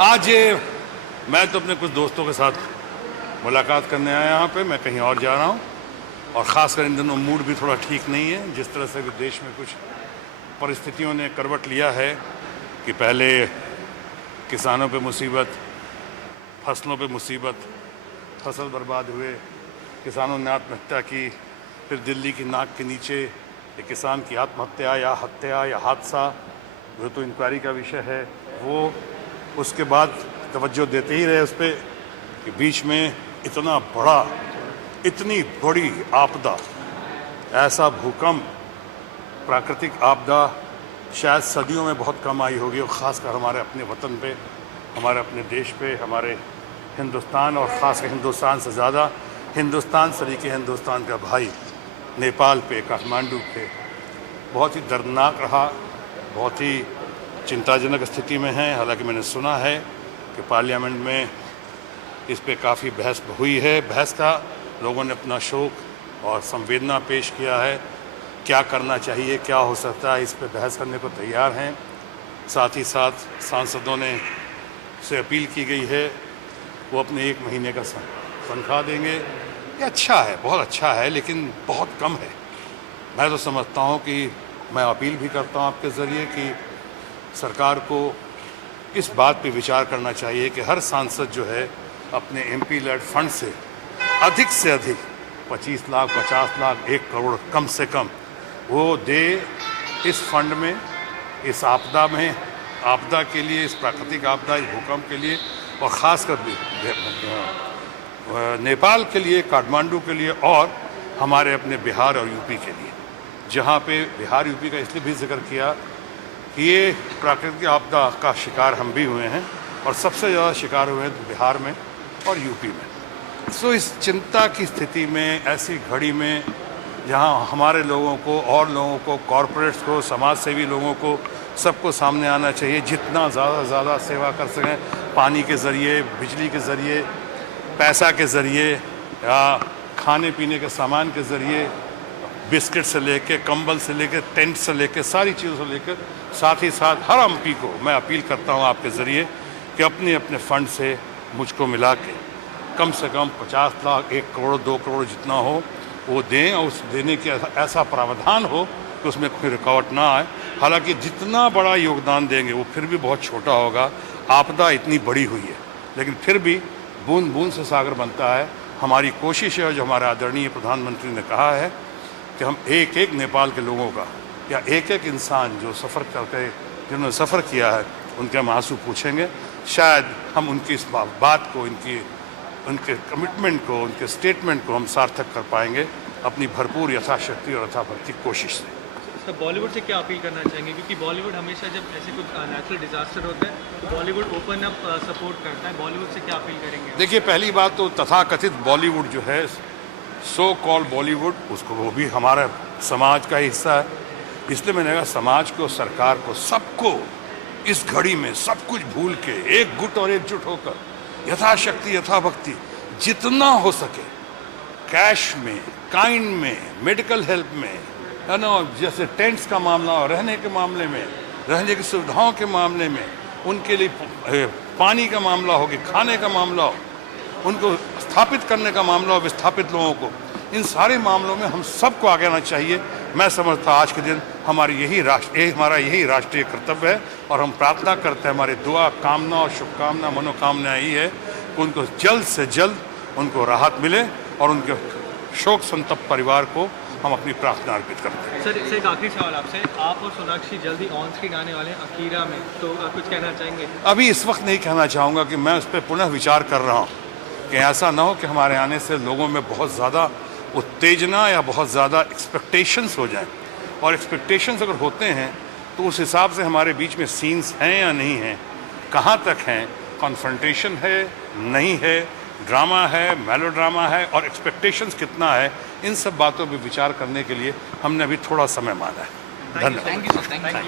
आज मैं तो अपने कुछ दोस्तों के साथ मुलाकात करने आया यहाँ पे। मैं कहीं और जा रहा हूँ और ख़ासकर इन दिनों मूड भी थोड़ा ठीक नहीं है। जिस तरह से देश में कुछ परिस्थितियों ने करवट लिया है कि पहले किसानों पे मुसीबत, फसलों पे मुसीबत, फसल बर्बाद हुए, किसानों ने आत्महत्या की, फिर दिल्ली की नाक के नीचे एक किसान की आत्महत्या या हत्या या हादसा, वो तो इंक्वायरी का विषय है। वो उसके बाद तवज्जो देते ही रहे उस पर कि बीच में इतनी बड़ी आपदा, ऐसा भूकंप, प्राकृतिक आपदा शायद सदियों में बहुत कम आई होगी, और ख़ासकर हमारे अपने वतन पे, हमारे अपने देश पे, हमारे हिंदुस्तान, और ख़ासकर हिंदुस्तान से ज़्यादा हिंदुस्तान सरीके हिंदुस्तान का भाई नेपाल पे, काठमांडू पे बहुत ही दर्दनाक रहा, बहुत ही चिंताजनक स्थिति में है। हालांकि मैंने सुना है कि पार्लियामेंट में इस पे काफ़ी बहस हुई है। बहस का लोगों ने अपना शोक और संवेदना पेश किया है, क्या करना चाहिए, क्या हो सकता है, इस पे बहस करने को तैयार हैं। साथ ही साथ सांसदों ने से अपील की गई है वो अपने 1 महीने का तनख्वाह देंगे। ये अच्छा है, बहुत अच्छा है, लेकिन बहुत कम है। मैं तो समझता हूँ कि मैं अपील भी करता हूँ आपके ज़रिए कि सरकार को इस बात पे विचार करना चाहिए कि हर सांसद जो है अपने MP लेड फंड से अधिक 25 लाख, 50 लाख, 1 करोड़ कम से कम वो दे इस फंड में, इस आपदा में, आपदा के लिए, इस प्राकृतिक आपदा, इस भूकंप के लिए, और ख़ासकर नेपाल के लिए, काठमांडू के लिए, और हमारे अपने बिहार और यूपी के लिए। जहाँ पे बिहार यूपी का इसलिए भी जिक्र किया कि ये प्राकृतिक आपदा का शिकार हम भी हुए हैं, और सबसे ज़्यादा शिकार हुए हैं तो बिहार में और यूपी में। सो इस चिंता की स्थिति में, ऐसी घड़ी में जहाँ हमारे लोगों को, और लोगों को, कॉरपोरेट्स को, समाज सेवी लोगों को, सबको सामने आना चाहिए, जितना ज़्यादा सेवा कर सकें, पानी के ज़रिए, बिजली के ज़रिए, पैसा के ज़रिए, या खाने पीने के सामान के ज़रिए, बिस्किट से लेके, कंबल से लेके, टेंट से लेके, सारी चीज़ों से लेकर, साथ ही साथ हर MP को मैं अपील करता हूँ आपके ज़रिए कि अपने अपने फ़ंड से मुझको मिला के कम से कम 50 लाख, 1 करोड़, 2 करोड़ जितना हो वो दें, और उस देने के ऐसा प्रावधान हो कि उसमें कोई रुकावट ना आए। हालांकि जितना बड़ा योगदान देंगे वो फिर भी बहुत छोटा होगा। आपदा इतनी बड़ी हुई है, लेकिन फिर भी बूंद बूंद से सागर बनता है। हमारी कोशिश है, जो हमारे आदरणीय प्रधानमंत्री ने कहा है कि हम एक नेपाल के लोगों का, या एक इंसान जो सफ़र करके, जिन्होंने सफ़र किया है, उनके हम आंसू पूछेंगे। शायद हम उनकी इस बात को, उनके कमिटमेंट को, उनके स्टेटमेंट को हम सार्थक कर पाएंगे अपनी भरपूर यथाशक्ति और यथाभक्ति कोशिश से। सर, बॉलीवुड से क्या अपील करना चाहेंगे, क्योंकि बॉलीवुड हमेशा जब ऐसे कुछ नेचुरल डिजास्टर होता है तो बॉलीवुड ओपन अप सपोर्ट करता है। बॉलीवुड से क्या अपील करेंगे? देखिए, पहली बात तो तथाकथित बॉलीवुड जो है, सो कॉल बॉलीवुड, उसको, वो भी हमारा समाज का हिस्सा है। इसलिए मैंने कहा समाज को, सरकार को, सबको इस घड़ी में सब कुछ भूल के एक गुट और एकजुट होकर यथाशक्ति, यथाभक्ति, जितना हो सके, कैश में, काइंड में, मेडिकल हेल्प में, है ना, जैसे टेंट्स का मामला हो, रहने के मामले में, रहने की सुविधाओं के मामले में, उनके लिए पानी का मामला हो, कि खाने का मामला हो, उनको स्थापित करने का मामला हो, विस्थापित लोगों को, इन सारे मामलों में हम सबको आगे आना चाहिए। मैं समझता आज के दिन हमारा यही राष्ट्रीय कर्तव्य है, और हम प्रार्थना करते हैं, हमारी दुआ, कामना और शुभकामना, मनोकामना यही है कि उनको जल्द से जल्द उनको राहत मिले, और उनके शोक संतप्त परिवार को हम अपनी प्रार्थना अर्पित करते हैं। सर, एक आखिरी सवाल आपसे, आप और सोनाक्षी जल्दी ऑन स्क्रीन आने वाले हैं अकीरा में, तो कुछ कहना चाहेंगे? अभी इस वक्त नहीं कहना चाहूँगा, कि मैं उस पर पुनः विचार कर रहा हूँ कि ऐसा ना हो कि हमारे आने से लोगों में बहुत ज़्यादा उत्तेजना या बहुत ज़्यादा एक्सपेक्टेशंस हो जाएं, और एक्सपेक्टेशंस अगर होते हैं तो उस हिसाब से हमारे बीच में सीन्स हैं या नहीं हैं, कहाँ तक हैं, कॉन्फ्रंटेशन है, नहीं है, ड्रामा है, मेलोड्रामा है, और एक्सपेक्टेशंस कितना है, इन सब बातों पर विचार करने के लिए हमने अभी थोड़ा समय मांगा है। धन्यवाद।